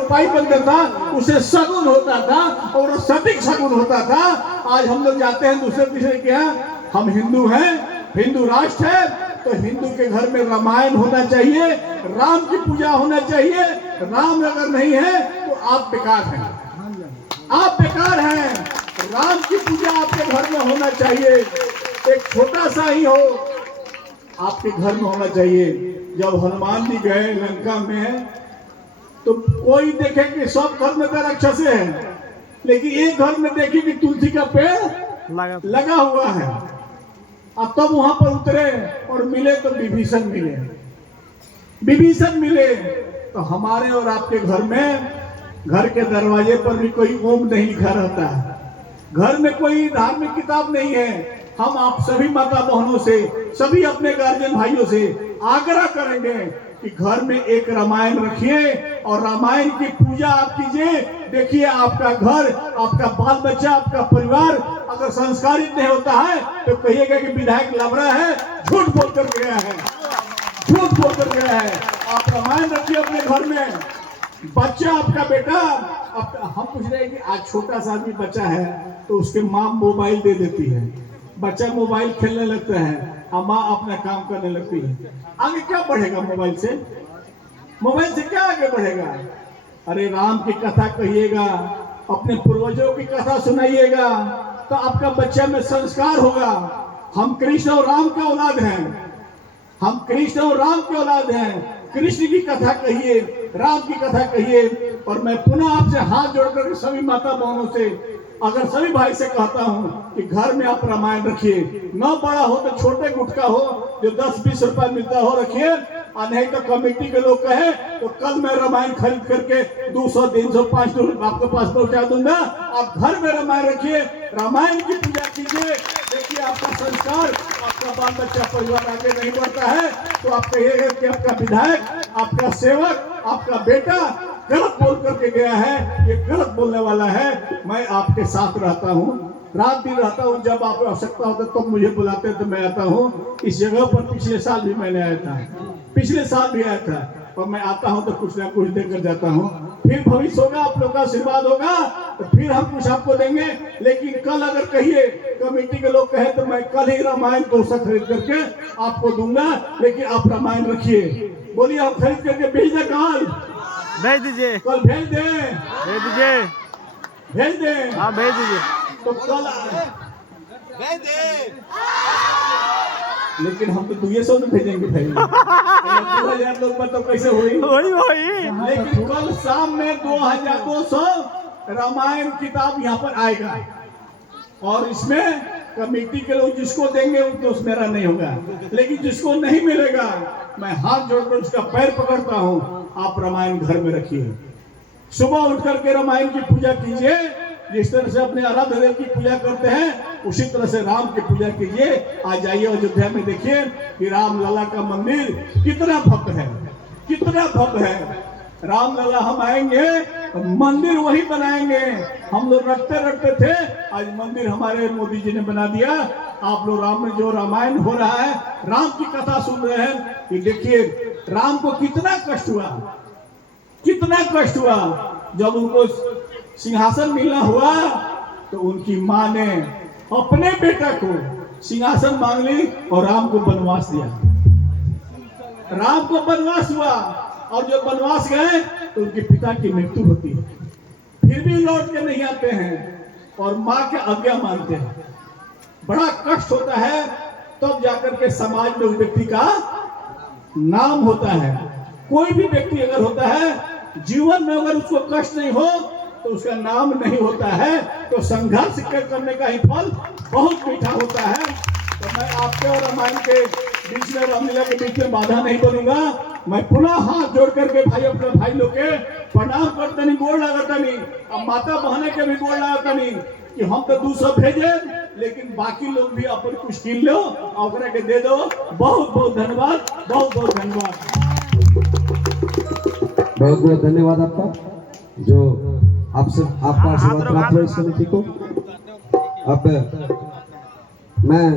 उपाय बनता था, उसे शगुन होता था और सटीक शगुन होता था। आज हम लोग जाते हैं दूसरे तीसरे के यहाँ, हम हिंदू हैं, हिंदू राष्ट्र है, तो हिंदू के घर में रामायण होना चाहिए, राम की पूजा होना चाहिए। राम अगर नहीं है तो आप बेकार हैं, आप बेकार हैं। राम की पूजा आपके घर में होना चाहिए, एक छोटा सा ही हो आपके घर में होना चाहिए। जब हनुमान जी गए लंका में तो कोई देखे कि सब घर में तो राक्षस है, लेकिन एक घर में देखे कि तुलसी का पेड़ लगा हुआ है। अब तब वहां पर उतरे और मिले तो विभीषण मिले। विभीषण मिले तो हमारे और आपके घर में, घर के दरवाजे पर भी कोई ओम नहीं लिखा रहता है, घर में कोई धार्मिक किताब नहीं है। हम आप सभी माता बहनों से, सभी अपने गार्जियन भाइयों से आग्रह करेंगे कि घर में एक रामायण रखिए और रामायण की पूजा आप कीजिए। देखिए आपका घर, आपका बाल बच्चा, आपका परिवार अगर संस्कारित नहीं होता है तो कहिएगा कि विधायक लबड़ा है, झूठ बोलकर गया है, झूठ बोलकर गया है। आप रामायण रखिए अपने घर में। बच्चा आपका बेटा, हम पूछ रहे हैं कि आज छोटा सा आदमी बच्चा है तो उसके माँ मोबाइल दे देती है, बच्चा मोबाइल खेलने लगता है और माँ अपना काम करने लगती है। आगे क्या बढ़ेगा मोबाइल से? मोबाइल से क्या आगे बढ़ेगा? अरे राम की कथा कहिएगा, अपने पूर्वजों की कथा सुनाइएगा, तो आपका बच्चा में संस्कार होगा। हम कृष्ण और राम के औलाद हैं, हम कृष्ण और राम के औलाद हैं। कृष्ण की कथा कहिए, राम की कथा कहिए। और मैं पुनः आपसे हाथ जोड़कर सभी माता बहनों से, अगर सभी भाई से कहता हूँ कि घर में आप रामायण रखिए, न बड़ा हो तो छोटे गुटका हो जो 10-20 रुपए मिलता हो रखिए, और नहीं तो कमेटी के लोग कहे तो कल मैं रामायण खरीद करके 200, 300, 500 रुपए आपके पास पहुंचा दूंगा। आप घर में रामायण रखिए, रामायण की पूजा कीजिए। देखिए आपका संस्कार, आपका बाल बच्चा परिवार आगे नहीं बढ़ता है तो आप कहिएगा कि आपका विधायक, आपका सेवक, आपका बेटा गलत बोल करके गया है, ये गलत बोलने वाला है। मैं आपके साथ रहता हूँ, रात दिन रहता हूँ, जब आप आवश्यकता होता तो मुझे बुलाते तो मैं आता हूँ। इस जगह पर पिछले साल भी मैंने आया था, पिछले साल भी आया था, और मैं आता हूँ तो कुछ ना कुछ देकर जाता हूँ। फिर भविष्य होगा, आप लोग का आशीर्वाद होगा तो फिर हम कुछ आपको देंगे। लेकिन कल अगर कहिए, कमेटी के लोग कहे तो मैं कल ही रामायण 200 खरीद करके आपको दूंगा, लेकिन आप रामायण रखिए। बोलिए हम खरीद करके भेज दें, कल भेज दीजिए, कल भेज दें, भेज दीजिए, भेज दें। हाँ भेज दीजिए। तो कल भेज दे। लेकिन हम तो 200 में भेजेंगे भाई। 2000 लोग बताओ कैसे हुई? लेकिन कल शाम में 2200 रामायण किताब यहाँ पर आएगा, और इसमें कमेटी के लोग जिसको देंगे वो तो मेरा नहीं होगा, लेकिन जिसको नहीं मिलेगा मैं हाथ जोड़कर उसका पैर पकड़ता हूँ। आप रामायण घर में रखिए, सुबह उठ करके रामायण की पूजा कीजिए। जिस तरह से अपने आराध्य देव की पूजा करते हैं उसी तरह से राम की पूजा कीजिए। आ जाइए अयोध्या में, देखिए कि राम लला का मंदिर कितना भव्य है, कितना भव्य है। राम लला हम आएंगे तो मंदिर वही बनाएंगे। हम लोग रटते रटते थे, आज मंदिर हमारे मोदी जी ने बना दिया। आप लोग राम में जो रामायण हो रहा है, राम की कथा सुन रहे हैं कि देखिए राम को कितना कष्ट हुआ, कितना कष्ट हुआ। जब उनको सिंहासन मिलना हुआ तो उनकी माँ ने अपने बेटा को सिंहासन मांग ली और राम को वनवास दिया। राम को वनवास हुआ, और जब वनवास गए तो उनके पिता की मृत्यु होती है, फिर भी लौट के नहीं आते हैं और माँ के आज्ञा मानते हैं। बड़ा कष्ट होता है, तब जाकर के समाज में उस व्यक्ति का नाम होता है। कोई भी व्यक्ति अगर होता है जीवन में, अगर उसको कष्ट नहीं हो तो उसका नाम नहीं होता है। तो संघर्ष करने का ही फल बहुत मीठा होता है। तो मैं आपके और रामायण के बीच में, रामलीला के बीच में बाधा नहीं बनूंगा। मैं पुनः हाथ जोड़ करके भाई, अपने भाई लोग के प्रणाम करते नहीं, गोड़ लगाता नहीं, अब माता बहने के भी गोड़ लगाता नहीं कि हम तो 200 भेजे, लेकिन बाकी लोग भी अपन कुछ किन लो और के दे दो। बहुत बहुत धन्यवाद, बहुत बहुत धन्यवाद, बहुत बहुत धन्यवाद आपका, जो आपसे आपका आशीर्वाद प्राप्त हुआ इस समिति को। अब मैं